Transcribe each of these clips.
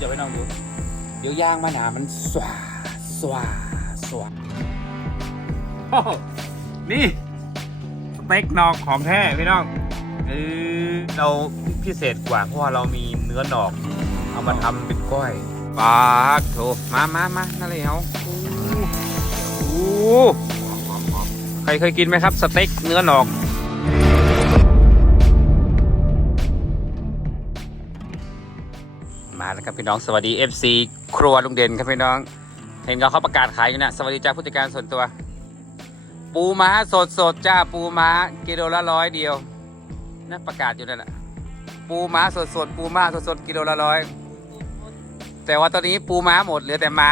จะไปน้องดูเดี๋ยวย่างมาหนามันสวาสวาสวาโอ้โหนี่สเต็กนอกของแท้พี่น้องเออเราพิเศษกว่าเพราะว่าเรามีเนื้อหนอก เอามาทำเป็นก้อยปาดโถมามามานั่นเลยเอาอู้อู้ใครเคยกินไหมครับ สเต็กเนื้อหนอก ครับพี่น้องสวัสดี FC ครัวลุงเด่นครับพี่น้อง เห็นเขาเขาประกาศขายอยู่นะสวัสดีจ้าผู้จัดการส่วนตัว ปูม้าสดสดจ้าปูม้ากิโลละร้อยเดียวนะประกาศอยู่นั่นแหละปูม้าสดสดปูม้าสดสดกิโลละร้อยแต่ว่าตอนนี้ปูม้าหมดเหลือแต่ม้า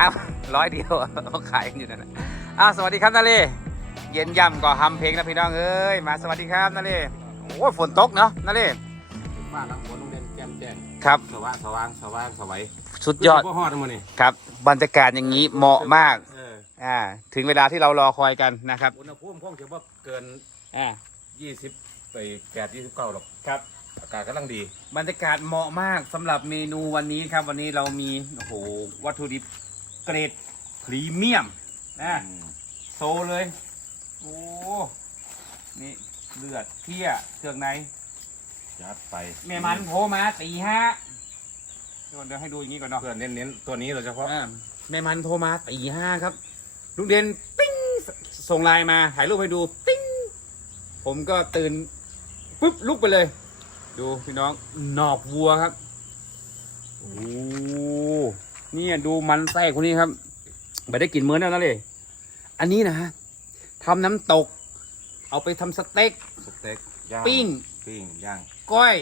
ร้อยเดียวเขาขายอยู่นั่นแหละอ้าวสวัสดีครับนาเล่เย็นย่ำก็ทำเพลงนะพี่น้องเอ้ยมาสวัสดีครับนาเล่โอ้ฝนตกเนาะนาเล่บ้านหลังสวนโรงเรียน มแจ้งครับ สว่างสว่างสว่างสวัยสุดยอดพ่อฮอดมานี่ครับ บรรยากาศอย่างนี้เหมาะมากเอออ่าถึงเวลาที่เรารอคอยกันนะครับอุณหภูมิคงจะว่าเกินอ่า20ไปแปดยี่สิบเก้าหรอกครับ อากาศกำลังดี บรรยากาศเหมาะมากสำหรับเมนูวันนี้ครับ วันนี้เรามีโอ้โหวัตถุดิบเกรดพรีเมียมนะ โซเลย โอ้ นี่เลือดเที่ยเครื่องใน ยัดไปแม่มันโผล่มาตีห้าเดี๋ยวเดี๋ยวให้ดูอย่างนี้ก่อนเนาะเพื่อนเน้นๆตัวนี้โดยเฉพาะอ่าแม่มันโทรมาตีห้าครับลุงเด่นปิ้งส่งไลน์มาถ่ายรูปให้ดูปิ้งผมก็ตื่นปุ๊บลุกไปเลย ดูพี่น้องหนอกวัวครับโอ้เนี่ยดูมันไส้คนนี้ครับไม่ได้กินมื้อนั้นแล้วเลย อันนี้นะฮะทำน้ำตก เอาไปทำสเต็กสเต็กย่างปิ้งปิ้งย่าง ก้อย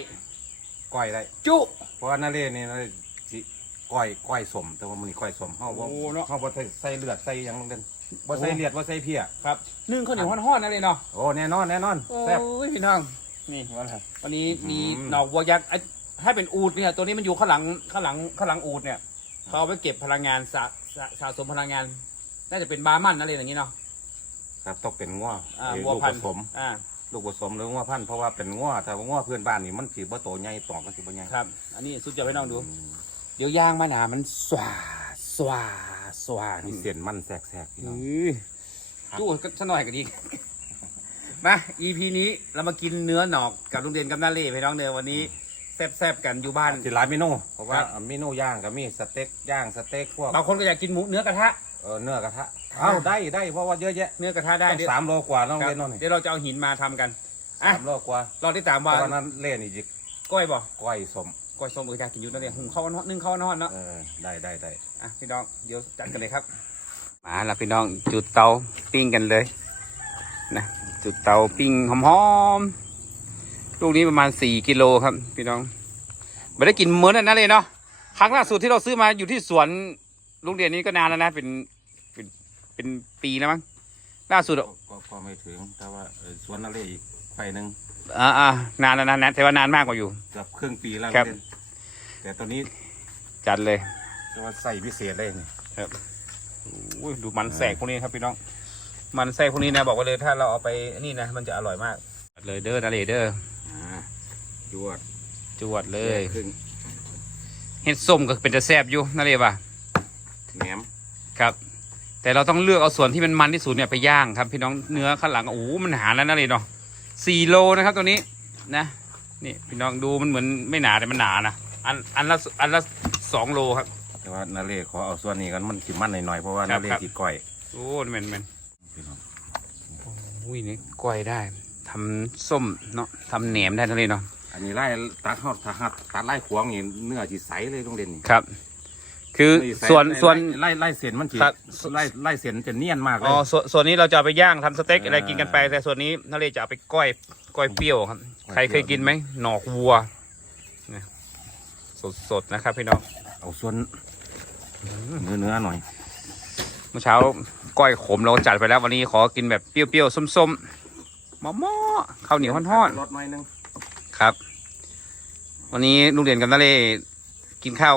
ก้อยได้ จุเพราะว่านาเล่นี่นาเล่สิก้อยก้อยสม แต่ว่ามันนี่ก้อยสมเฮาบ่โอ้เนาะเฮาบ่ใส่ใส่เลือดใส่หยังลงกันบ่ใส่เลือดบ่ใส่เพี้ยครับนึ่งข้าวเหนียวห้อนๆนั่นเลยเนาะโอ้แน่นอนแน่นอนโอ้แซ่บ ยพี่น้อง นี่วันครับวันนี้มีอืม หนอกวัวยักษ์ไอ้ให้เป็นอูดเนี่ย ตัวนี้มันอยู่ข้างหลังข้างหลังข้างหลังอูดเนี่ยเขาเอาไปเก็บพลังงานสะสะสะสมพลังงาน น่าจะเป็นบาร์มันอะไรอย่างนี้เนาะครับต้องเป็นง้ออ่าไอ้วัวลูกพัผนธุ์สม อ่า ลูกผสมหรือง้อพันธุ์เพราะว่าเป็นง้อถ้าว่าง้อเพื่อนบ้านนี่มันสิบ่โตใหญ่ตอกก็สิบ่ใหญ่ครับ อันนี้สุดยอดให้น้องดู เดี๋ยวย่างมาหนามันสวาสวาสวามีเส้นมันแสกๆพี่น้องอื้อจู้ก็สักหน่อยก็ดีมา EP นี้เรามากินเนื้อหนอกกับลุงเด่นกับน้าเล่พี่น้องเดินวันนี้แซ่บๆกันอยู่บ้านสิหลายเมนูเพราะว่าครับเมนูย่างก็มีสเต็กย่างสเต็กพวกบางคนก็อยากกินหมูเนื้อกระทะเออเนื้อกระทะ อ่าเอาได้ได้เพราะว่าเยอะแยะเนื้อกระทะได้ต้องเดี๋ยวสามโลกว่าน้องครับเล่นน้องนี่เดี๋ยวเราจะเอาหินมาทำกันอะสามโลกว่าเราได้ตามเพว่าราะว่านั้นเล่นนี่จิก้อยบ่ก้อยสมก้อยส้มเอออยากกินอยู่นั่นเองหุงข้าวเนาะนึ่งข้าวนอนเนาะเออได้ได้ได้อะพี่น้องเดี๋ยวจัดกันเลยครับ มาแล้วพี่น้องจุดเตาปิ้งกันเลยนะจุดเตาปิ้งหอมๆลูกนี้ประมาณสี่กิโลครับ พี่น้องไม่ได้กินเหมือนนั้นเลยเนาะครั้งล่าสุดที่เราซื้อมาอยู่ที่สวนลุงเดียนนี้ก็นานแล้วนะเป็น เป็นเป็นปีแล้วมั้งล่าสุดอะก็ก็ก็ไม่ถึง แต่ว่าเออสวนนั่นเลยอีกไฟหนึ่งอ่าอ่านานแล้วนะนะแต่ว่านานมากกว่าอยู่ เกือบครึ่งปีแล้วครับ เล่นแต่ตอนนี้จัดเลยจะว่าใส่พิเศษเลยนี่อุ้ยดูมันแสกพวกนี้ครับพี่น้อง มันแสกพวกนี้นะบอกไว้เลยถ้าเราเอาไปนี่นะมันจะอร่อยมากเลยเด้อนะเลยเด้ออ่าจวดจวดเลยครึ่งเห็ดส้มก็เป็นจะแซ่บอยู่นั่นเลยป่ะแหนมครับ แต่เราต้องเลือกเอาส่วนที่มันมันที่สุดเนี่ยไปย่างครับ พี่น้องเนื้อข้างหลังโอ้โหมันหนาแล้วนั่นเลยเนาะสี่โลนะครับตัวนี้นะนี่พี่น้องดูมันเหมือนไม่หนาแต่มันหนานะอันอันละอันละสองโลครับ แต่ว่านาเล่ขอเอาส่วนนี้กันมันสิมันหน่อยๆเพราะว่าครันาบเล่ครับติก้อยโอ้แมนแมนพี่น้องอุ้ยนี่ก้อยได้ทำส้มเนาะทำแหนมได้ทั้งเลยเนาะอันนี้ไล่ตัดทอดตัดตัดไล่ขวางนี่เนื้อจีใสเลยต้องเด่นนี่ครับ คือไม่ใส่วนส่วน ไล่ไล่เส้นมันจีครับ ไล่ไล่เส้นจะเนียนมากเลอ๋ย อส่วนส่วนนี้เราจะเอาไปย่างทำสเต็กอ่าอะไรกินกันไป แต่ส่วนนี้นั่นเลยจะเอาไปก้อยก้อยเปรี้ยวครับก้อยใครเคยเปรี้ยวกินไหมหนอกวัวนะสดสดๆนะครับพี่น้อง เอาส่วนเนื้อเนื้อหน่อย เมื่อเช้าก้อยขมเราจัดไปแล้ววันนี้ขอกินแบบเปรี้ยวๆส้มๆมะม่อข้าวเหนียวทอดรสหน่อยนึงๆครับ วันนี้ลุงเด่นกับนาเล่กินข้าว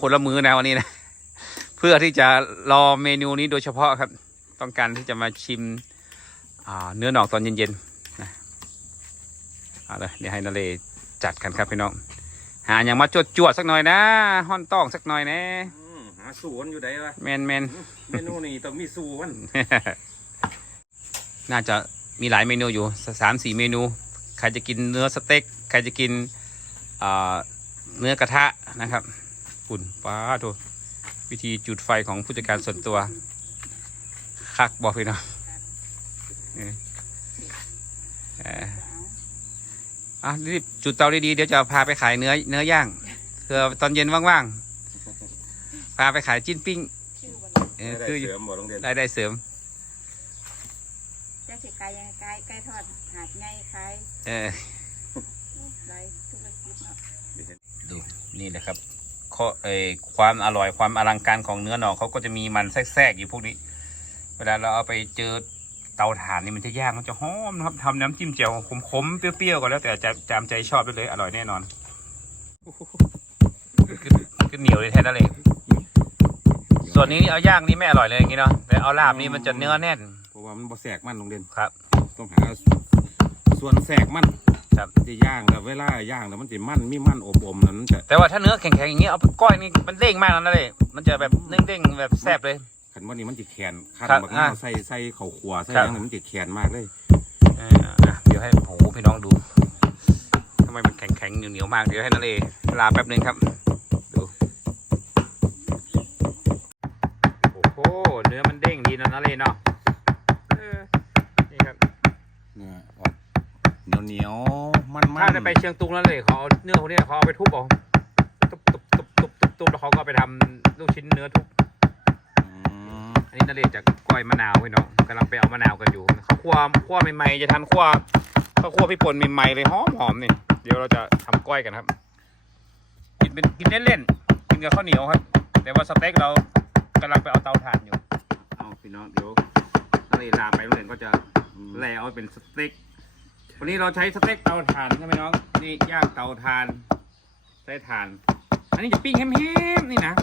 พลมือนะวันนี้นะ เพื่อที่จะรอเมนูนี้โดยเฉพาะครับ ต้องการที่จะมาชิมอ่าเนื้อหนอกตอนเย็นๆนะเอาเลยเดี๋ยวให้นาเลจัดกันครับพี่น้องหาอย่างมาจวดจวดๆสักหน่อยนะห้อนต้องสักหน่อยนะอืมหาสูนอยู่ไหนวะแมนแมนเมนูนี้ต้องมีสูมันน่าจะมีหลายเมนูอยู่สสามสี่เมนู ใครจะกินเนื้อสเต็ก ใครจะกินอ่าเนื้อกระทะนะครับ ปุ่นป้าดูวิธีจุดไฟของผู้จัดการส่วนตัว คักบอกพี่เนาะเออเอออะรีบจุดเตาดีๆเดี๋ยวจะพาไปขายเนื้อเนื้อย่างเผื่อตอนเย็นว่างๆ พาไปขายจิ้นปิ้งชื่อวันเออได้คือเสริมบ่โรงเรียนรายได้เสริมจะสิขายยังไงขายไก่ทอดหาดไงขายเออหลายธุรกิจเนาะดูนี่แหละครับข้อเออ ความอร่อยความอลังการของเนื้อหนอกเขาก็จะมีมันแทรกๆอยู่พวกนี้ เวลาเราเอาไปเจอเตาถ่านนี่มันจะย่างมันจะหอมนะครับทำน้ำจิ้มแจ่วขมๆเปรี้ยวๆก็แล้วแต่จะจามใจชอบได้เลย อร่อยแน่นอนคือคือเหนียวเลยแท้นั่นเองส่วนนี้เอาย่างนี่ไม่อร่อยเลยอย่างนี้เนาะแต่เอาลาบนี่มันจะเนื้อแน่นเพราะว่ามันบ่แสกมันโรงเรียนครับ ต้องหาส่วนแสกมัน ครับ จะย่างแล้วเวลาย่างแล้วมันจะมันมีมันอบอมนั้นจะแต่ว่าถ้าเนื้อแข็งๆอย่างนี้เอาไปก้อยนี่มันเด้งมากนะนั่นเลย มันจะแบบเด้งๆแบบแซ่บเลย ขันว่านี่มันจะแขนขันครับบักอ่าน้าวใส่ใส่เข่าวขัวใส่ครับหยังนั้นมันจะแขนมากเลยเอออะเดี๋ยวให้โหพี่น้องดูทำไมมันแข็งแข็งๆเหนียวๆมากเดี๋ยวให้นั่นเองลาแป๊บหนึงครับดูโอ้โหเนื้อมันเด้งดีนะนั่นเลยเนาะเออนี่ครับ เนี่ยออกเหนี ยวเหนียวมันมันถ้าได้ไปเชียงตุงนั่นเลยเขาเอาเนื้อพวกเนี้ยเขาเอาไปทุบเอาทุบทุบทุบทุบทุบทุบแล้วเขาก็เอาไปทำลูกชิ้นเนื้อทุบอันนี้นาเรศจากกล้อยมะนาวพี่น้องกำลังไปเอามะนาวกันอยู่เขาคั่วคั่วใหม่ๆจะทันคั่วเขาคั่วพี่ปนใหม่ๆเลยหอมหอมๆนี่เดี๋ยวเราจะทำกล้อยกันครับ กินเป็นกินเล่นๆกินกับข้าวเหนียวครับ แต่ว่าสเต็กเรากำลังไปเอาเตาถ่านอยู่เอาพี่น้องเดี๋ยวนาเรศลาไปโรงเรียนก็จะแล่เอาเป็นสเต็ก วันนี้เราใช้สเต็กเตาถ่านใช่ไหมน้อง นี่ย่างเตาถ่าน ใช้ถ่าน อันนี้จะปิ้งแห้งๆนี่นะ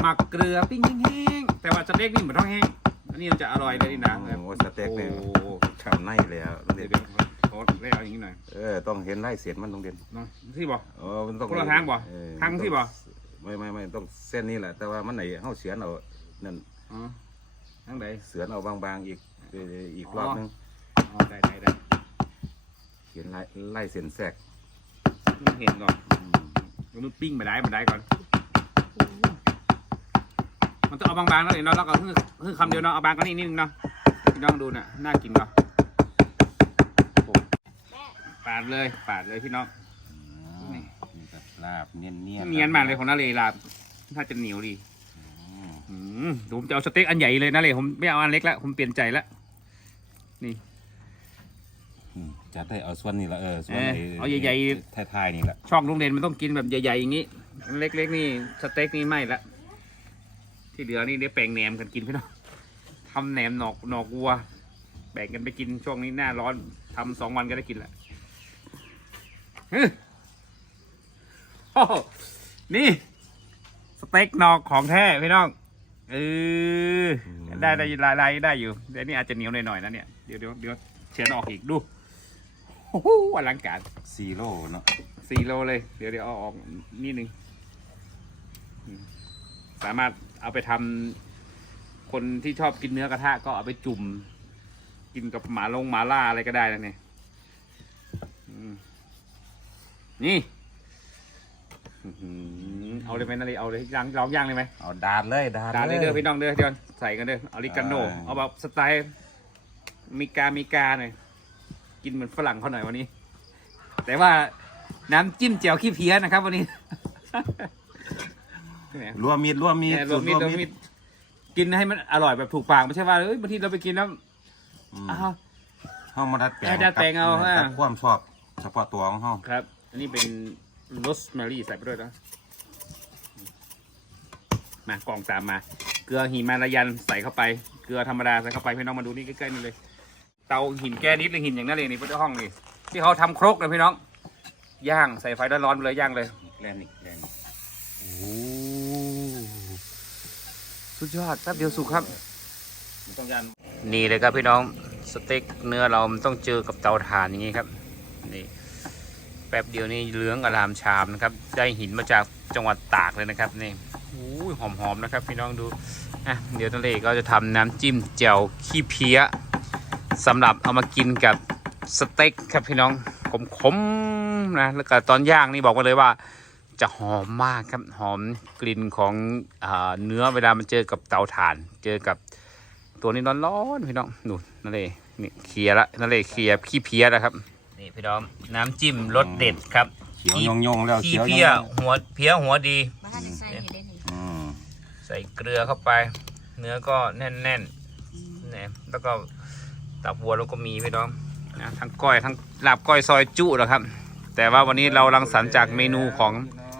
หมักเกลือปิ้งแห้งๆแต่ว่าสเต็กนี่เหมือนท้องแห้ง อันนี้มันจะอร่อยเลยนี่นะโอ้โหสเต็กเนี่ยโอ้ฉ่ำในแล้วโรงเรีเดี๋ยยนวเดี๋ยวขอเล่เอาอย่างนี้หน่อยเออต้องเห็นไล่เสียนมันโรงเรียนเนาะที่บอก เออมันต้องคนละทางบ่เออทางที่บ่ ไม่ไม่ไม่ต้องเส้นนี้แหละ แต่ว่ามันไหนเฮาเสียนเอานั่นอ๋อทางไหนเสือนเอาบางๆอีกเอออีกอ๋อรอบนึง อ๋อได้ได้ได้เขียนไล่ไล่เส้นแทรกไม่เห็นก่อนอืมมันปิ้งไปได้มาได้ก่อน มันต้องเอาบางๆแล้วเดี๋ยวเราเราก็คือคือคำเดียวเนาะเอาบางก็นี่นิดนึงเนาะพี่น้องดูน่ะน่ากินป่ะโอ้ปาดเลยปาดเลยพี่น้องนี่นี่ก็ลาบเนียนเนียนเนียนมากเลยของนาเลลาบถ้าจะเหนียวดีอืมเดี๋ยวผมจะเอาสเต็กอันใหญ่เลยนะเลยผมไม่เอาอันเล็กแล้วผมเปลี่ยนใจแล้ว จะได้เอาส่วนนี้ละเออส่วนเออเอาใหญ่ๆ ท้ายๆนี่แหละช่องโรงเรียนมันต้องกินแบบใหญ่ๆอย่างนี้อันเล็กๆนี่สเต็กนี่ไม่ละ ที่เหลือนี่เดี๋ยวแปลงแหนมกันกินพี่น้องทำแหนมหนอกหนอกวัว แบ่งกันไปกินช่วงนี้หน้าร้อนทำสองวันก็ได้กินละฮึโอ้โหนี่สเต็กหนอกของแท้พี่น้องเออได้ได้ลายลายได้อยู่แต่นี่อาจจะเหนียวหน่อยๆนะเนี่ยเดี๋ยวเดี๋ยวเดี๋ยวเฉือนออกอีกดู โอ้โหอลังการซีโร่เนาะสี่โลเลย เดี๋ยวเดี๋ยวเอาออกนิดนึงอืมสามารถเอาไปทำคนที่ชอบกินเนื้อกระทะก็เอาไปจุ่ม กินกับหมาลงหมาล่าอะไรก็ได้แล้วเนี่ยอืมนี่อื้อหือเอาเลยไหมนาลีเอาเลยย่างลองย่างเลยไหม เอาดานเลยดานดาเลยเด้อพี่น้องเด้อเดี๋ยวใส่กันเด้อออริกาโนอ่า เอาแบบสไตล์มีกามีกาหน่อย กินเหมือนฝรั่งเขาหน่อยวันนี้ แต่ว่าน้ำจิ้มแจ่วขี้เพี้ยนะครับ วันนี้เนี่ยรวมมีดรวมมีดรวมมิตรรวมมิตรกินให้มันอร่อยแบบถูกปากไม่ใช่ว่าเอ้ยบางทีเราไปกินแล้วอืมอ้าวเฮามาดัดแปลงเออดัดแปลงเอากับฮะกับความชอบเฉพาะตัวของเฮาครับ อันนี้เป็นโรสแมรี่ใส่ไปด้วยนะมากล่องตามมา เกลือหิมาลายันใส่เข้าไป เกลือธรรมดาใส่เข้าไปพี่น้องมาดูนี่ใกล้ๆนี่เลย เตาหินแก้นิดหรือหินอย่างนั้นเลยนี่เพื่อห้องนี่ที่เขาทำครกนะพี่น้อง ย่างใส่ไฟร้อนๆไปเลยย่างเลยแลนิกแลนิกโอ้สุดยอดแป๊บเดียวสุกครับ มันต้องยันนี่เลยครับพี่น้องสเต็กเนื้อเรามันต้องเจอกับเตาถ่านอย่างนี้ครับนี่แปป๊บเดียวนี่เหลืองอลามชามนะครับ ได้หินมาจากจังหวัดตากเลยนะครับนี่อู้ยหอมๆนะครับ พี่น้องดูอะเดี๋ยวทะเลก็จะทำน้ำจิ้มแจ่วขี้เพี้ย สำหรับเอามากินกับสเต็กครับพี่น้องขมๆนะแล้วก็ตอนย่างนี่บอกมาเลยว่าจะหอมมากครับหอมกลิ่นของอาเนื้อเวลามันเจอกับเตาถ่าน เจอกับตัวนี้ร้อนๆพี่น้องนู่นนั่นเลยนี่เคลียร์ละนั่นเลยเคลียร์ขี้เพี้ยแล้วครับนี่พี่น้องน้ำจิ้มรสเด็ดครับเขียวยงยงๆแล้วขี้เขียวยงเพี้ยยงหัวเพี้ยหัวดีมาให้ใส่ให้ได้นี่อืมใส่เกลือเข้าไป เนื้อก็แน่นๆเนี่ยแล้วก็ ตับวัวเราก็มีพี่น้องนะทั้งก้อยทั้งลาบก้อยซอยจุนะครับ แต่ว่าวันนี้เรารังสรรค์จากเมนูของ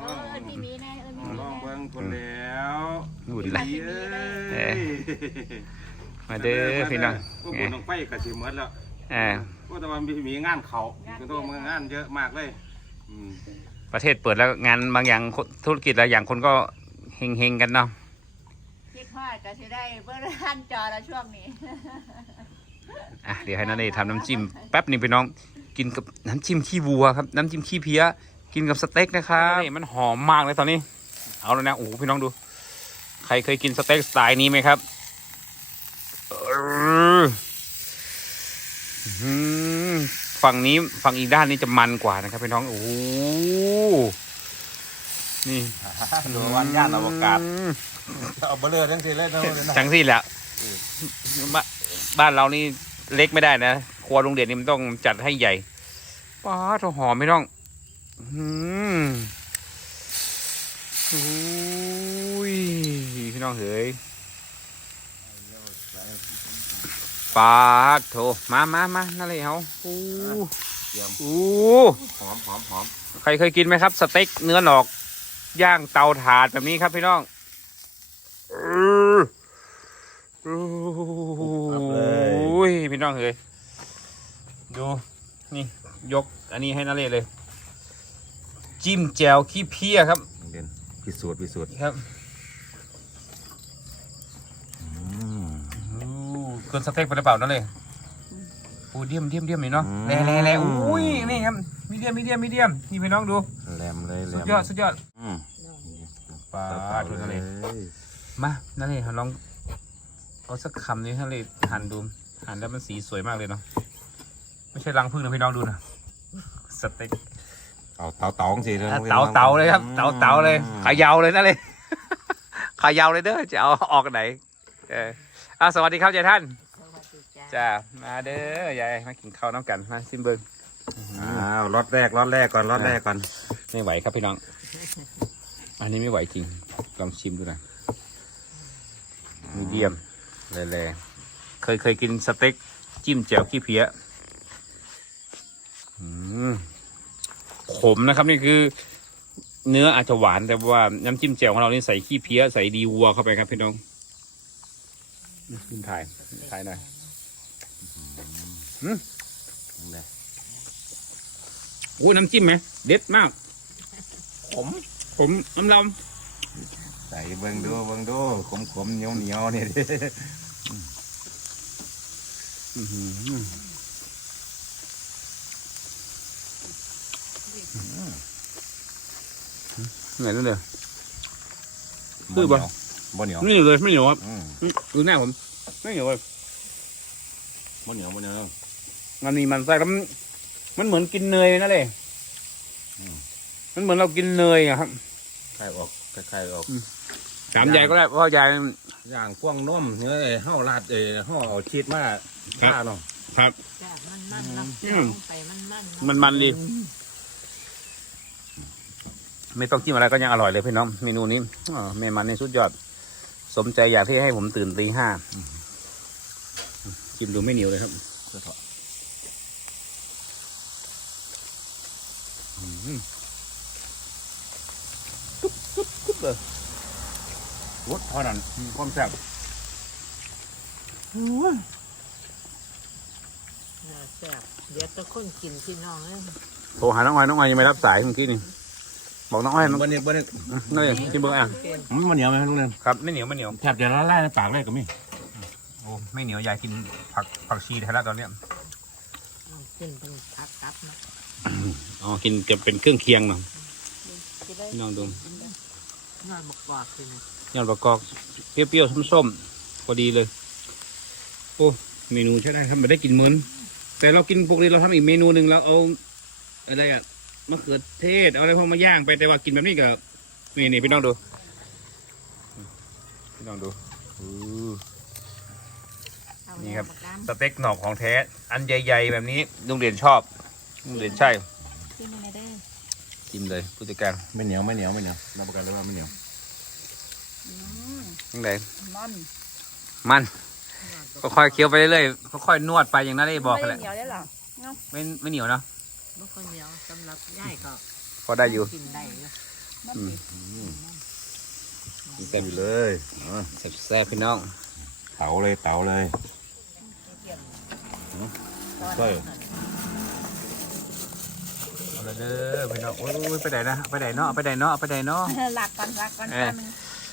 เออพี่มีแน่เออมีลองแน่เบิ่งคนแล้วนู่นแหละดีเอ้ยมาเด้อพี่น้องพวกไงคุณต้องไปกับสิหมดแล้วอ่าก็แต่ว่ามีมีงานเขาคือต้องงานเยอะมากเลยอืมประเทศเปิดแล้วงานบางอย่างคนธุรกิจหลายอย่างคนก็เฮงๆกันเนาะคิดฮอดก็สิได้เบิ่งทันจอแล้วช่วงนี้ อะเดี๋ยวให้นันเดทำน้ำจิ้มแป๊บหนึงพี่น้อง กินกับน้ำจิ้มขี้วัวครับ น้ำจิ้มขี้เพี้ย กินกับสเต็กนะครับนี่มันหอมมากเลยตอนนี้ เอาแล้วนะโอ้โหพี่น้องดู ใครเคยกินสเต็กสไตล์นี้ไหมครับเอออื้อหือฝั่งนี้ฝั่งอีกด้านนี้จะมันกว่านะครับพี่น้องโอ้โหนี่ดูวันย่านอวกาศอืมเอาเบลอทั้งทีเลยเนาะเดี๋ยวนะจังที่แหละบ้าบ้านเรานี่ เล็กไม่ได้นะครัวโรงเรียนนี่มันต้องจัดให้ใหญ่ป้าดหอมไม่ต้องอืมอุ้ยพี่น้องเฮ้ยปาดโถมามามานั่นเลยเอาอู้เตรียมอู้หอมหอมหอมใครเคยกินไหมครับ สเต็กเนื้อหนอก ย่างเตาถ่านแบบนี้ครับพี่น้องเออ โอ้ยพี่น้องเฮ้ยดู นี่ ยกอันนี้ให้นาเล่เลย จิ้มแจวขี้เพี้ยครับเด่นพิสูจน์พิสูจน์ครับอืมอู้เกินสเต็กไปหรือเปล่านั่นเลยโอ้เดียมเดียมเดียมนี่เนาะแล่แล่แล่อุ้ยนี่ครับมีเดียมมีเดียมมีเดียมนี่พี่น้องดูแหลมเลยแหลสุดมยอดสุดยอดอืมปลาปลาทุนทะเลเลยมานั่นเลยลอง เอาสักคำนี้ทะเลหั่นดูหั่นแล้วมันสีสวยมากเลยเนาะไม่ใช่รังพึ่งนะพี่น้องดูนะสเต็กเอาเตาเตาสิอะเตาเตาเลยครับเตาเตาเลยขายาวเลยนั่นเลยขายาวเลยเด้อจะเอาออกไหนเอออะสวัสดีครับยายท่านสวัสดีจ้าจ้ามาเด้อยายมากินข้าวน้ำกันมาซิมเบิงอ้าวรถแรกรถแรกก่อนรถแรกก่อนไม่ไหวครับพี่น้อง อันนี้ไม่ไหวจริงลองชิมดูนะมีเดียม แร่ๆเคยเคยกินสเต็กจิ้มแจ่วขี้เพี้ยขมนะครับนี่คือเนื้ออาจจะหวานแต่ว่าน้ำจิ้มแจ่วของเรานี่ใส่ขี้เพี้ยใส่ดีวัวเข้าไปครับพี่น้องขึ้นถ่ายถ่ายหน่อยโอ้ยน้ำจิ้มไหมเด็ดมากผมผมน้ำลใส่เบิ่งดูเบิ่งดูขมขมเหนียวเหนียวเนี่ยดิไหนนั่นเดียวคืบ่อบ่นียวบ่เหนียวไม่เหนียวเลยไม่เหนียวครับอืมดูหน้าผมไม่เหนียวเลยบ่เหนียวบ่เหนียวมันมีมันใส่แล้วมันมันเหมือนกินเนยนั่นเลยมันเหมือนเรากินเนยอะครับคล้ายออก คล้ายๆออกถามยายก็ได้เพราะว่ายายอย่างพวงนมเนื้อไอ้เฮาราดเอ้เฮาเอาชีสมาครับท่าเนาะครับ จ้ามันมันๆเนาะอืมไปมันมันๆเนาะมันมันดีไม่ต้องจิ้มอะไรก็ยังอร่อยเลยพี่น้องเมนูนี้อ๋อเมมันนี่สุดยอด สมใจอยากที่ให้ผมตื่นตีห้าจิ้มดูไม่เหนียวเลยครับ รสเท่านั้นความแซ่บน่าแซ่บเดี๋ยวตะคนกินพี่น้องเอ้ยโทรหาน้องอ้อยน้องอ้อยยังไม่รับสายเมื่อกี้นี่บอกน้องอ้อยน้องบ่เนี่ยบ่เนี่ยนั่นเองกินเบอร์อะมันบ่เหนียวไหมทุกเรื่องครับไม่เหนียวไม่เหนียวแทบจะละลายในปากเลยก็มีโอ้ไม่เหนียวยายกินผักผักชีแทนแล้วตอนเนี้ยเอาขึ้นเป็นพักกับนะอ๋อกินจะเป็นเครื่องเคียงเนาะพี่น้องดู นอนบอกบอกเลยนะยอดประกอบเปรี้ยวๆส้มๆพอดีเลย โอ้เมนูใช่ได้ครับไม่ได้กินเหมือน แต่เรากินปกติเราทำอีกเมนูหนึ่งเราเอาอะไรอะมะเขือเทศเอาอะไรพวกมาย่างไปแต่ว่ากินแบบนี้กับนี่นี่พี่น้องดูพี่น้องดูอู้เอานี่นี่คครัรับบสเต็กหนอกของแท้ อันใหญ่ ๆ แบบนี้ลุงเด่นชอบลุงเด่นใช่ขึ้นมาได้ อกินเลยผู้จัดการไม่เหนียวไม่เหนียวไม่เหนียวรับประกันเลยว่าไม่เหนียวอืมยังไงม่อนมันค่อยๆเคี้ยวไปเรื่อยๆค่อยๆนวดไปอย่างนั้นได้บอกกันแหไม่ละได้เหนียวได้หรอไม่ไม่เหนียวเนาะบางคนเหนียวสำหรับย่ายก็พอได้อยู่กินได้อยู่มันดีเต็มเลยอะแซ่บๆพี่น้องเต๋าเลยเต๋าเลยใช่ เอาเลยเด้อพี่น้องโอ้ยไปไหนนะไปไหนเนาะไปไหนเนาะไปไหนเนาะ หลักก่อนหลักก่อนเออแป๊บนึง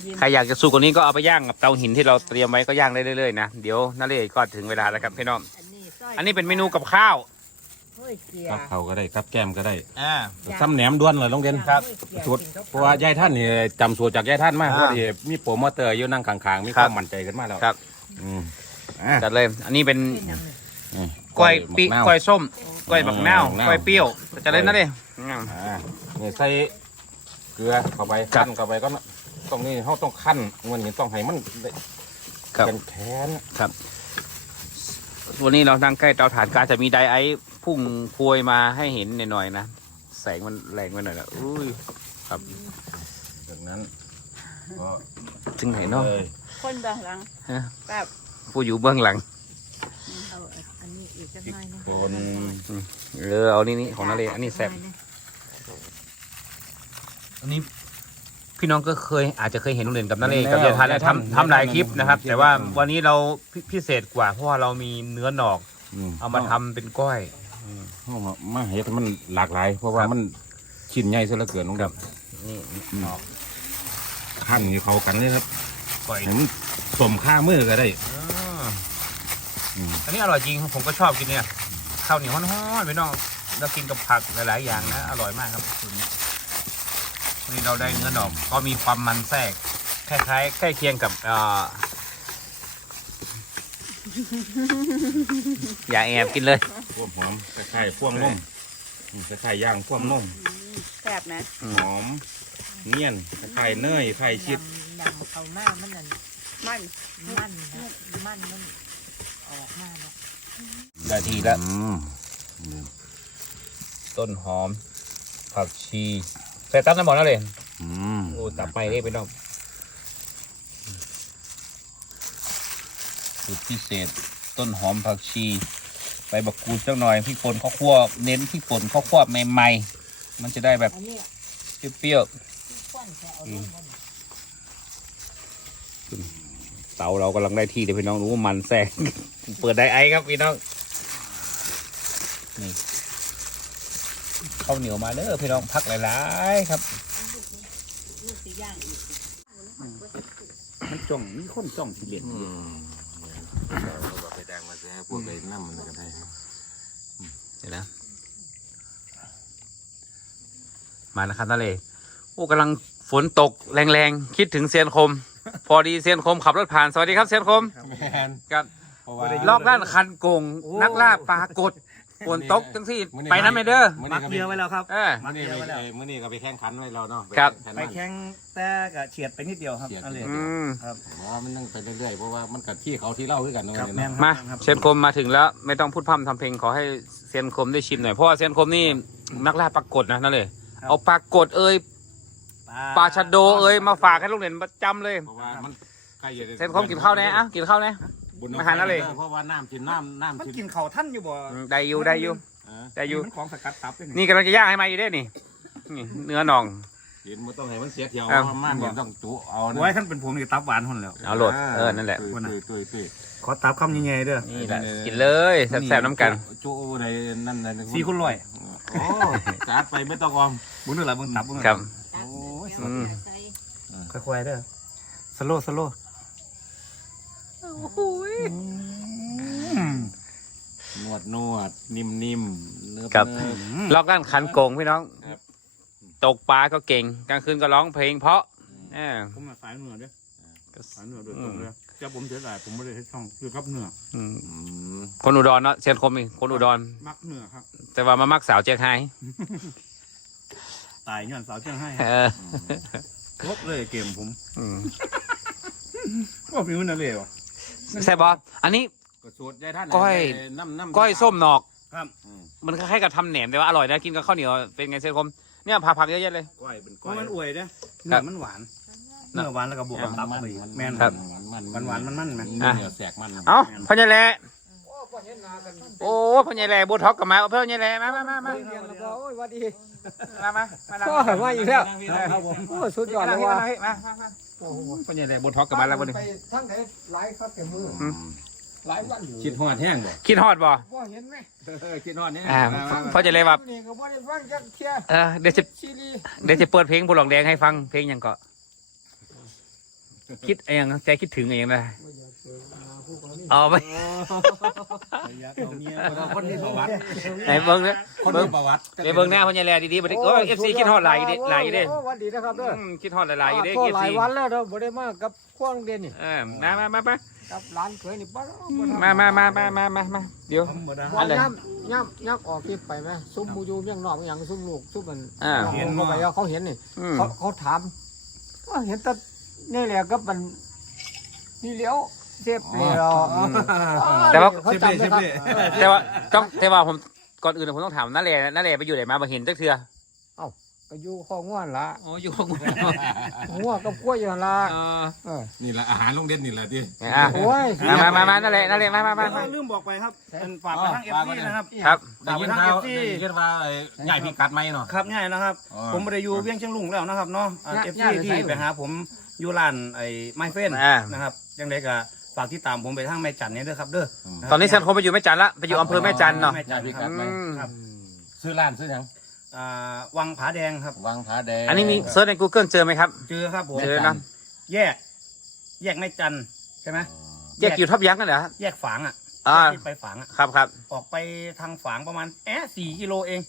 ยืนใครอยากจะสู้กว่านี้ก็เอาไปย่างกับเตาหินที่เราเตรียมไว้ก็ย่างได้เรื่อยๆนะเดี๋ยวนั่นเลยก็ถึงเวลาแล้วครับพี่น้องอันนี้ซอยอันนี้เป็นเมนูกับข้าวเฮ้ยเกลียครับเขาก็ได้ครับแก้มก็ได้อ่า ซ้ำแหนมด้วนเลยลงเด่นครับสูตรเพราะว่ายายท่านนี่จำสูตรจากยายท่านมาอ่าเพราะที่มีโปรโมเตอร์อยู่นั่งข้างๆมีคครับวามมั่นใจขึ้นมาแล้วครับอืมอะจัดเลย อันนี้เป็นอืม กล้วยปีมะนาวกล้วยส้มกล้วยบักนาวมะนาวกล้วยเปรี้ยวจัดเลยนะดิอืมอ่านี่ใส่เกลือเข้าไปครัขั้บนเข้าไปก็ตรงนี้เขาต้องขั้นเงินนี้ต้องให้มันได้ครับเป็นแขนวันนี้เรานั่งใกล้เตาถ่านก็อาจจะมีไดไอซ์พุ่งพวยมาให้เห็นหน่อยๆนะแสงมันแรงไปหน่อยนะอุ้ยครับจากนั้นก็ถึงไหนเนาะเลยคนเบื้องหลังฮะแบบผู้อยู่เบื้องหลัง เอา อันนี้อีกจักหน่อยนะโดนเออเอานี่นี่ของนาเลอันนี้แซ่บอันนี้พี่น้องก็เคยอาจจะเคยเห็นโรงเรียนกับนาเลกับยายทานแล้วทำทำหลายคลิปนะครับ แต่ว่าวันนี้เราพิพิเศษกว่า เพราะว่าเรามีเนื้อหนอก เอามาทำเป็นก้อยเอามามาเฮ็ดให้มันหลากหลาย เพราะว่ามันชิ้นใหญ่ซะเหลือเกินน้องครัดับบนี่ขั้นนี่เขากันเลยครับก้อยเห็นสมค่ามือก็ได้ อ่าอืมอันนี้อร่อยจริงผมก็ชอบกินเนี่ยข้าวเหนียวฮ้อนๆพี่น้องแล้วกินกับผักหลายๆอย่างนะอร่อยมากครับสูตรนี้วันนี้เราได้เนื้อหนอกก็มีความมันแทรกคล้ายๆใกล้เคียงกับเอ่ออย่าแอบกินเลยพวกหอมคล้ายๆพวงนมอืมคล้ายๆย่างพวงนมแซ่บนะหอมเนียนคล้ายๆเนยคล้ายชิดยำเขามามันนั่นมันมันนะมันมัน ออกมาเนาะนาทีละอืมต้นหอม ผักชีใส่ตับน้ำมันแล้วเลยอืมโอ้ตับไปได้ไปน้องสูตรพิเศษต้นหอมผักชีใบบักกูดจังหน่อยพริกป่นข้าวคั่วเน้นพริกป่นข้าวคั่วใหม่ๆมันจะได้แบบอันนี้เปรี้ยวควันแค่เอาลงมันๆ เตาเรากำลังได้ที่เดี๋ยวพี่น้องรู้ว่ามันแทรกเปิดไดไอครับพี่น้องนี่ข้าวเหนียวมาเด้อพี่น้องพักหลายๆครับลูกสีย่างอีกมันจ้องมีคนจ้องสิเล่นอืมเอาไปแดงมาแซ่พวกไอ้น้ำมันก็ได้เดี๋ยวนะมานะครับนั่นเลยโอ้กำลังฝนตกแรงๆ คิดถึงเซียนคม พอดีเซียนคมขับรถผ่านสวัสดีครับเซียนคมแมนกับเพราะว่าลอกด้านคันโกงนักล่าปลากดฝนตกจังที่ไปนั้นไม่เด้อมื้มักก็เดียวไว้แล้วครับเออมื้อนี้ไปเอ่อมื้อนี้ก็ไปแข่งขันไว้แล้วเนาะครับแข่งไปขันแข่งแต่ก็เฉียดไปนิดเดียวครับเฉียดนั่นเลยอืมครับเพราะว่ามันต้องไปเรื่อยๆเพราะว่ามันกัดที่เขาที่เล่าด้วยกันเนาะครับเนี่ยแม่เนาะนมาครับเซียนคมมาถึงแล้วไม่ต้องพูดพร่ำทำเพลงขอให้เซียนคมได้ชิมหน่อยเพราะว่าเซียนคมนี่นักล่าปลากดนะนั่นเลยเอาปลากดเอ้ย ปลาชะโดเอ้ยมาฝากให้ลูกเด่นประจำเลยเพราะว่ามันใกล้จะเซียนคมกินข้าวแน่อะกินข้าวแน่ บุญอาหารอะไรเพราะว่าน้ำกินน้ำน้ำมันกินกินเข่าวท่านอยู่บ่อืมได้อยู่ได้อยู่ เออได้อยู่ มันของสกัดตับด้วยนี่นี่กำลังจะย่างให้มาอยู่เด้นี่นี่เนื้อหนอง กินมันต้องให้มันเสียเที่ยวครับเพราะว่ามันเนี่ยต้องจุเอานะไว้ท่านเป็นผมนี่ตับหวานคนแล้ว เอาโหลดเออนั่นแหละ ตุยตุยตุยตุยขอตับคำยังไงเด้อนี่แหละกินเลยแซ่บๆน้ำกัน จุในนั่นนั่นสี่คนร้อยโอ้จัดไปไม่ต้องออมบุญนี่แหละเบิ่งตับเบิ่งครับ โอ้ยอืมใส่ค่อยๆเด้อสโลว์สโลว์นี่นวดนวดนิ่มนิ่มเนิบครับเนิบลอกด้านคันโกงพี่น้อง ครับ ตกปลาก็เก่ง กลางคืนก็ร้องเพลงเพราะเออผมมาสายเหนือเด้อสายเหนือโดยตรงเลยเจ้าผมเสียดายผมไม่ได้ให้ช่องคือครับเหนืออืมอืมคนอุดรเนาะเชียนคมอีกคนอุดร มักเหนือครับ แต่ว่ามามักสาวเจียงไฮ้ ตายย้อนสาวเชียงให้เออครบเลยเกมผมอืมว่าเป็นวันนั้นเลยวะใช่บออันนี้ ก็สูตรยายท่านก้อยน้ำน้ำก้อยส้มหนอก ครับอืมมันคล้ายๆกับทำแหนมแต่ว่าอร่อยนะกินกับข้าวเหนียวเป็นไงเชียนคมเนี่ยผักผักเยอะแยะเลย ก้อยเป็นเพก้อยราะมันอวยเด้อครัเนื้บอมันหวานเนื้อหวานแล้วก็บวกกับตับไปอีกแม่นครับมันหวานๆมันๆไหมเนื้อแสกมันเอ้าพ่อใหญ่แหล่โอ้พ่อใหญ่แหล่บูท็อกกับมาพ่อใหญ่แหล่มามามามาโอ้ยวัดดี มามามานั่งก็มาอีกแล้วครับผมโอ้ยสุดยอดมาเลนั่ยงว่ะมามามามาพ่อใหญ่แหล่บูท็อกกับมาแล้ววันนี้ ไปทั้งไหนหลายครับแต่มือหลายวันอยู่คิดฮอดแห้งบ่คิดฮอดบ่พ่อเห็นไหมเออคิดฮอดแห้งอ่ามามามาพ่อใหญ่แหล่ว่านี่ก็บ่ได้ฟังจักเที่ยเออเดี๋ยวจะซีรีส์เดี๋ยวจะเปิดเพลงบุหลองแดงให้ฟังเพลงหยังก็คิดเองใจคิดถึงเองนะเอาไปคนที่ประวัติไหนเบิ้งเนี่ยคนเบิ้งที่ประวัติเดี๋ยวเบิ้งหน้าพ่อใหญ่แหล่ดีๆบัดนี้โอ้ยเอฟซีคิดฮอดหลายอยู่ดิหลายอยู่ดิโอ้วัดดีนะครับเด้ออืมคิดฮอดหลายๆอยู่ดิก็เอฟหลาซียวันแล้วเด้อบ่ได้มากับควงเด่นนี่เออมามามามากับหลานเคยนี่บ่มามามามามามามาเดี๋ยว บ่ย่ำย่ำย่ำออกคิดไปไหมซุ่มมูยูเมียงนอกอย่างซุ่มลูกซุ่มมันอ่า เห็นเขาไปเขาเห็นนี่อืมเขาเขาถามก็เห็นแต่นี่แหละก็มันนี่เลี้ยว เจ็บเลยเหรอแต่ว่าเขาจำได้ครับแต่ว่าต้องแต่ว่าผมก่อนอื่นผมต้องถามน้าแหล่น้าแหล่ไปอยู่ไหนมาบ่เห็นจักเทื่อก็อยู่ข้อง่วนละอ๋ออยู่ของง่วกับกล้วยอยู่นั่นละอ๋อเออนี่แหละอาหารโรงเรียนนี่แหละที่ อะโอ้ยมามามามานั่นแหละนั่นแหละมามามามา ลืมบอกไปครับเป็นฝากไปทางเอฟฝากไว้ซีนะนะครับครับ ได้ยินข่าวได้ยินว่าไอ้ใหญ่พี่กัดไหมเนาะ ครับง่ายนะครับ อ๋อ ผมไม่ได้อยู่เวียงเชียงลุงแล้วนะครับเนาะเอฟซีที่ไปหาผมอยู่ร้านไอ้ไมเฟนอ่านะครับยังไงก็ ฝากที่ตามผมไปทางแม่จันเนี่ยด้วยครับเด้อตอนนี้ฉันคงไปอยู่แม่จันละไปอยู่อำเภอแม่จันเนาะ แม่จันทร์ครับอืม ครับซื้อร้านซื้อหยังอ่าวังผาแดงครับวังผาแดงอันนี้มีเซิร์ชใน Google เจอไหมครับ เจอครับผมเจอนะ แยก แยกแม่จันทร์ใช่ไหมแยกอยู่ทับยั้งกันเหรอแยกฝางอะอ่าที่ไปฝางอะ ครับครับ ออกไปทางฝางประมาณแอะสี่กิโลเอง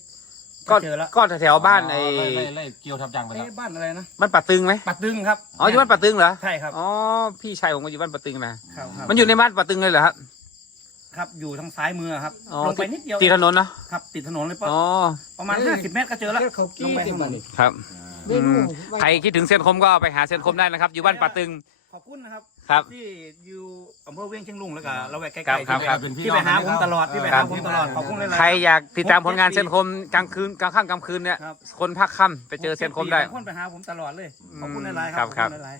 ก็เจอแล้วก็แถวๆบ้านไอ้ไล่ไล่ไล่เกี่ยวทับจังไปแล้วเอ๊ะบ้านอะไรนะบ้านป่าตึงไหมปัดตึงครับอ๋ออยู่บ้านป่าตึงเหรอใช่ครับอ๋อพี่ชายผมก็อยู่บ้านป่าตึงนะครับครับมันอยู่ในบ้านป่าตึงเลยเหรอครับครับอยู่ทางซ้ายมือครับอ๋อลงไปนิดเดียวตีถนนเนาะครับติดถนนเลยปะอ๋อประมาณห้าสิบเมตรก็เจอแล้วเฮ็ดเขากี้ที่มันนี่ครับเมนูใครคิดถึงเส้นคมก็ไปหาเส้นคมได้นะครับ อยู่บ้านป่าตึงขอบคุณนะครับ ครับ ที่อยู่อำเภอเวียงเชียงลุงแล้วก็เราแวกใกครัล้บๆครับ ที่ครับเป็นพี่ที่น้ไปองหากันผมนะครับตลอดที่ไปครัหาบผมตลอดขอบคุณเลยใครอยากติดตามผลงานเส้นคมกลางคืนกลางค่ำกลางคืนเนี่ยครับ คนภาคค่ำไปเจอเส้นคมได้คนไปหาผมตลอดเลยขอบคุณหลายๆคครัรับบครับ ขอณหลาย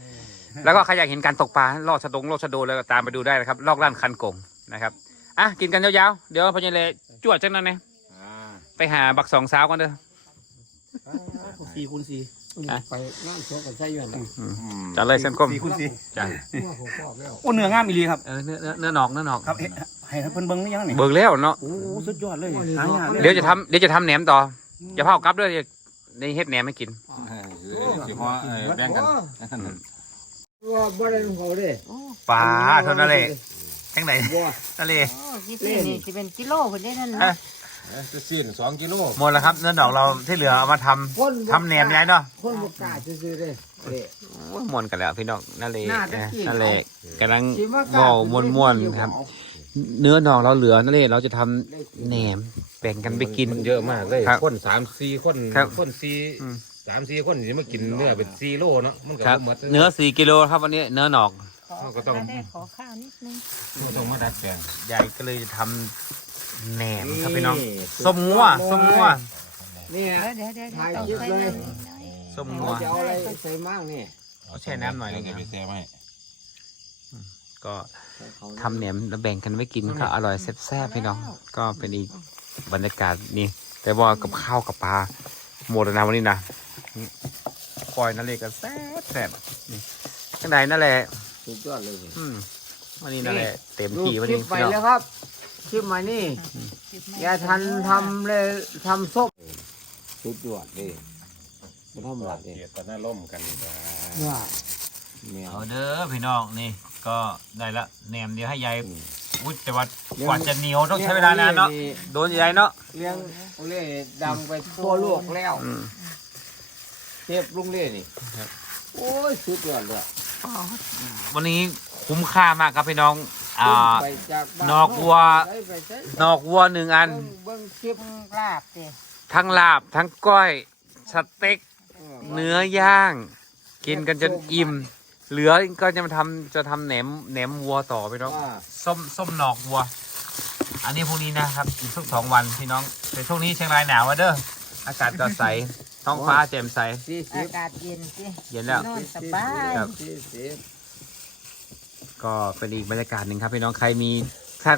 แล้วก็ใครอยากเห็นการตกปลาลอดชะดงลอดชะโดแล้วก็ตามไปดูได้นะครับลอกล้านคันกงนะครับอะกินกันยาวๆเดี๋ยวพอเยนเลยจวดจังนั้นเนี่ยอ่าไปหาบักสองสาวกันเด้อ ๆสี่คูณสี่ ไปงานศพกับใส่อยู่นั่นอืมจัดเลยเส้นคมสี่คูณสี่จ้ะหัวผมพ่อแล้วโอ้เนื้องามอีหลีครับเออเนื้อเนื้อเนื้อหนอกเนื้อหนอกครับเอ๊ะให้เพิ่นเบิ่งหรือยังนี่เบิกแล้วเนาะโอ้สุดยอดเลยหายากเลยเดี๋ยวจะทำเดี๋ยวจะทำแหนมต่ออย่าเผากลับด้วยในเฮ็ดแหนมให้กินเออสิฮอเออแบ่งกันว่าบ่ได้ของเขาเด้ปลาเท่านั้นเลยทั้งไหนบ่ทะเลโอ้กี่ปีนี่จะเป็นกิโลคนได้นั่นอะนะเออ จะสิ้นสองกิโลหมดแล้วครับเนื้อหนอกเราที่เหลือเอามาทำคนบ่ทำแหนมยายเนาะคนบ่กล้าซื่อๆเด้เด้ โอ้ยม่วนกันแล้วพี่น้องนั่นเลยน่าจะกิน นั่นเลยกำลังสิมากล้เว้าม่วนๆครับ เนื้อหนอกเราเหลือนั่นเลยเราจะทำแหนมแบ่งกันไปกิน มันเยอะมากเลยครับคนสามสี่คนครับคนสี่อืม สามสี่คนนี่มากินเนื้อเป็นสี่โลเนาะมันก็ครับบ่หมดเนื้อสี่กิโลครับวันนี้เนื้อหนอกเราก็ต้องได้ขอข้าวนิดนึงก็ต้องมาดัดแปลง ยายก็เลยจะทำ แหนมครับพี่น้องส้มงัวส้มงัวเนี่ยเดี๋ยวเดี๋ยวเดี๋ยวถ่ายต้องคลิปใส่เลยน้ำนิดหน่อยส้มเขางัวจะเอาอะไรใส่มั่งนี่เอาแช่น้ำหน่อยเดี๋ยวนะจะไปแซ่ไหมก็ทำแหนมแล้วแบ่งกันไว้กินก็อร่อยแซ่บๆพี่น้องก็เป็นอีกบรรยากาศนี่แต่ว่ากับข้าวกับปลาหมดแล้วนะวันนี้นะคอยนั่นเลยก็แซ่บแซ่บนี่ข้างในนั่นแหละสุดยอดเลยอืมวันนี้นั่นแหละเต็มดูที่วันคลินี้ปไปพี่น้อง แล้วครับ คลิปมานี่จิบไม่อย่าทันทำเลยทำส้มสุดยอดเลยไม่ทำหลักเองเกียรตินาล่มกันจ้าว่าแมวเอาเด้อพี่น้องนี่ ก็ได้ละแหนมเดี๋ยวให้ยายอุ้ยแต่ว่ากว่าจะเหนียวต้องใช้เวลานานเนาะโดนใหญ่เนาะเลี้ยงโอเล่ดังไปทั่วโลกแล้วอืมเทพลุงเล่นี่โอ้ยสุดยอดเลยวันนี้คุ้มค่ามากครับพี่น้อง อ่าไปจากบ้านนอกวัวไปไปใช้นอกวัวหนึ่งอัน เบิ่งเบิ่งคลิปลาบสิทั้งลาบทั้งก้อยสเต็กเออเนื้อย่างกินกันจนอิ่ม เหลือก็จะมาทำจะทำแหนมแหนมวัวต่อพี่น้องว่าส้มส้มหนอกวัว อันนี้พรุ่งนี้นะครับอีกสักสองวันพี่น้องแต่ช่วงนี้เชียงรายหนาวอะเด้ออากาศก็ใสท้องฟ้าแจ่มใสสี่สิอาบกาศเย็นสิเย็นแล้วนอนสบายครับสี่สิบ ก็เป็นอีกบรรยากาศหนึ่งครับพี่น้องใครมีถ้า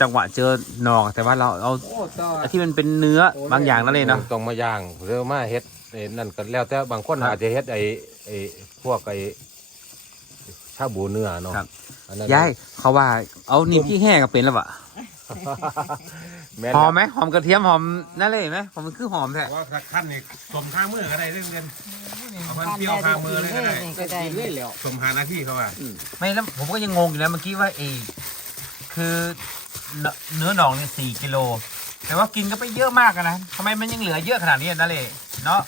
จังหวะเจอหนอกแต่ว่าเราเอาโอ้ต่อไอ้ที่มันเป็นเนื้อบางอย่างนั่นเลยเนาะ ต้องมาย่างหรือมาเฮ็ดไอ้นั่นก็แล้วแต่บางคนครับอาจจะเฮ็ดไอ้ไอ้พวกไอ้ชาบูเนื้อเนาะครับ อันนั้น ยายเขาว่าเอานิ่มที่แห้งกับเป็นแล้ววะ แม่นหอมไหมหอมกระเทียมหอมนั่นเลยไหมหอมมันคือหอมแท้ว่าขั้นนี่สมข้างมือก็ได้เรื่องเรียนเอาพันทานเปรี้ยวได้คามือเลยก็ได้นี่ก็ก็ได้ได้เลยแล้วสมหาหน้าที่เขาอะไม่แล้วผมก็ยังงงอยู่นะเมื่อกี้ว่าเอคือเนเนื้อหนองเนี่ยสี่กิโลแต่ว่ากินก็ไปเยอะมากอะนะทำไมมันยังเหลือเยอะขนาดนี้อะนั่นเลยเนาะ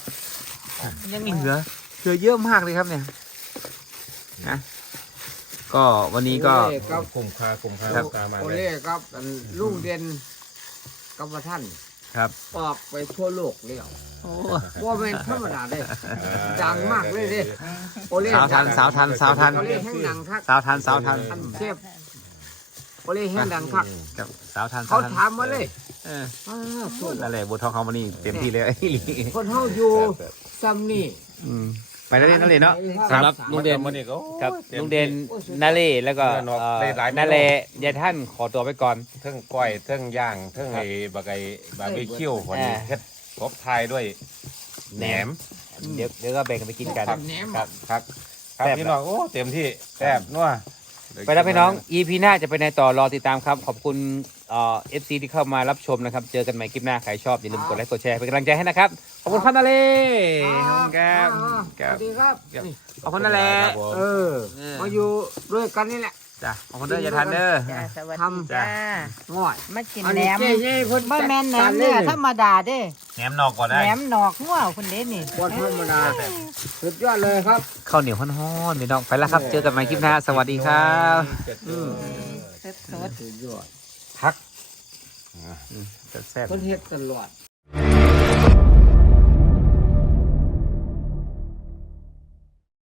มันยังเหลือเหลือเยอะมากเลยครับเนี่ยนะก็วันนี้ก็โอเล่ครับคุ้มค่าคุ้มค่าครับตามมาโอเลยเล่ครับอันลุงเด่น กับว่าท่านครับ ออกไปทั่วโลกแล้วโอ้ว่าเป็นธรรมดาได้ดังมากเลยดิโอเล่สาวทันสาวทันสาวทันโอเล่แห้งดังคักสาวทันสาวทันอันเชฟโอเล่แห้งดังคักครับสาวทันเขาสวทันถามมาเลยเอออ้าวสุดนั่นแหละบัวทองเขามานี่เต็มที่เลยคนเฮาอยู่ซัมนี่อืม ไปแล้วเด่นนั่นเลยเนาะครับสำหรับลุงเด่นมันนี่ก็ครับลุงเด่นนาเล่แล้วก็เนื้อนอกเอ่อได้หลายเมนูนาเล่ยายท่านขอตัวไปก่อนเทิงก้อยเทิงย่างเทิงไอ้บักไอ้บาร์บีคิวคนนี้อ่าเฮ็ดทบทายด้วยแหนม เดี๋ยวเดี๋ยวก็แบ่งกันไปกินกันครับแหนมครับครับครับแซ่บพี่น้องโอ้เต็มที่แซ่บนัวไปแล้วพี่น้อง EP หน้าจะไปในต่อรอติดตามครับ ขอบคุณ เอ่อฟซีที่เข้ามารับชมนะครับ เจอกันใหม่คลิปหน้า ใครชอบ อย่าลืมกดไลค์กดแชร์เป็นกำลังใจให้นะครับ ขอบคุณพันนาเล่ขอบคุณครับสวัสดีครับครับนี่ขอบคุณนั่นแหละครับผม เออมาอยู่ด้วยกันนี่แหละจ้ะขอบคุณเด้ออย่าทันเด้อ จ้าสวัสทดีำจ้าง่อยมากินอันแหนนี้มเจ๊เจ๊คนบ่แม่นแหนจัดมการเนี่ยลธรรมดาเด้แหนมนอกก่อนแหได้นมหนอกงัวคุณเด้นี่บนธรรมดาสุดยอดเลยครับ ข้าวเหนียวฮ้อนๆพี่น้องไปแล้วครับ เจอกันใหม่คลิปหน้า สวัสดีครับอืมสดสุดยอดพัก แซ่บ เพิ่นเฮ็ดตลอด